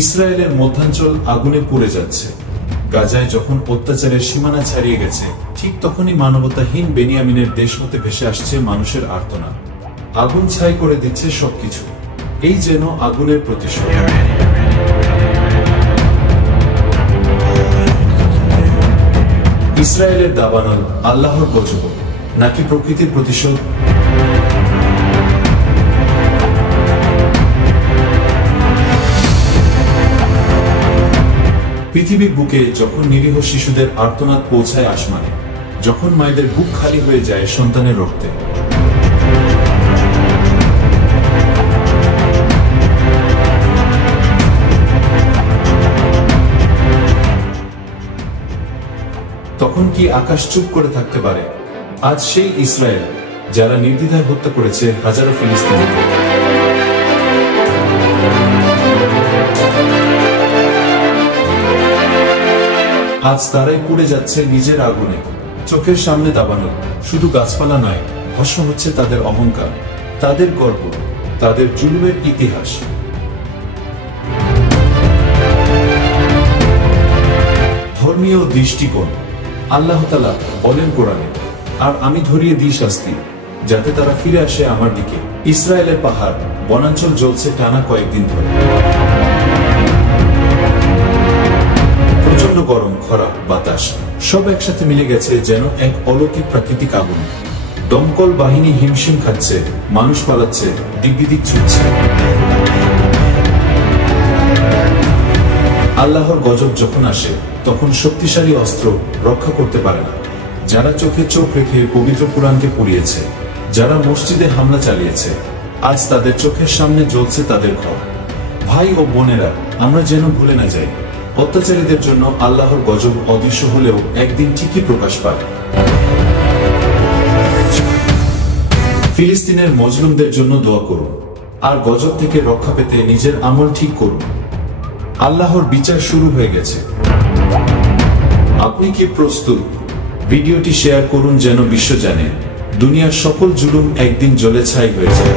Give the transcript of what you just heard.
ইসরায়েলের মধ্যাঞ্চল আগুনে পুড়ে যাচ্ছে। গাজায় যখন অত্যাচারের সীমানা ছাড়িয়ে গেছে, ঠিক তখনই মানবতাহীন বেনিয়ামিনের দেশ হতে ভেসে আসছে মানুষের আর্তনাদ। আগুন ছাই করে দিচ্ছে সবকিছু। এই যেন আগুনের প্রতিশোধ। ইসরায়েলের দাবানল আল্লাহর গজব নাকি প্রকৃতির প্রতিশোধ? পৃথিবীর বুকে যখন নিরীহ শিশুদের আর্তনাদ পৌঁছায় আসমানে, যখন মায়েদের বুক খালি হয়ে যায় সন্তানের রক্তে, তখন কি আকাশ চুপ করে থাকতে পারে? আজ সেই ইসরায়েল যারা নির্দ্বিধায় হত্যা করেছে হাজারো ফিলিস্তিনিকে। আজ তারাই পুড়ে যাচ্ছে নিজের আগুনে। চোখের সামনে দাবানো শুধু গাছপালা নয়, ভস্ম হচ্ছে তাদের অহংকার, তাদের গর্ব, তাদের জুলুমের ইতিহাস। ধর্মীয় দৃষ্টিকোণ। আল্লাহ তাআলা বলেন কোরআনে, আর আমি ধরিয়ে দিই শাস্তি, যাতে তারা ফিরে আসে আমার দিকে। ইসরায়েলের পাহাড় বনাঞ্চল জ্বলছে টানা কয়েকদিন ধরে। প্রচন্ড গরম, খরা, বাতাস সব একসাথে মিলে গেছে যেন এক অলৌকিক প্রাকৃতিক আগুন। দমকল বাহিনী হিমশিম খাচ্ছে, মানুষ পালাচ্ছে, দিক বিদিক ছুটছে। আল্লাহর গজব যখন আসে, তখন শক্তিশালী অস্ত্র রক্ষা করতে পারে না। যারা চোখে চোখ রেখে পবিত্র কুরআনকে পুড়িয়েছে, যারা মসজিদে হামলা চালিয়েছে, আজ তাদের চোখের সামনে জ্বলছে তাদের ঘর। ভাই ও বোনেরা, আমরা যেন ভুলে না যাই, অত্যাচারীদের জন্য আল্লাহর গজব অদৃশ্য হলেও একদিন ঠিকই প্রকাশ পায়। ফিলিস্তিনের মজলুমদের জন্য দোয়া করুন, আর গজব থেকে রক্ষা পেতে নিজের আমল ঠিক করুন। আল্লাহর বিচার শুরু হয়ে গেছে। আপনি কি প্রস্তুত? ভিডিওটি শেয়ার করুন যেন বিশ্ব জানে, দুনিয়ার সকল জুলুম একদিন জ্বলে ছাই হয়ে যায়।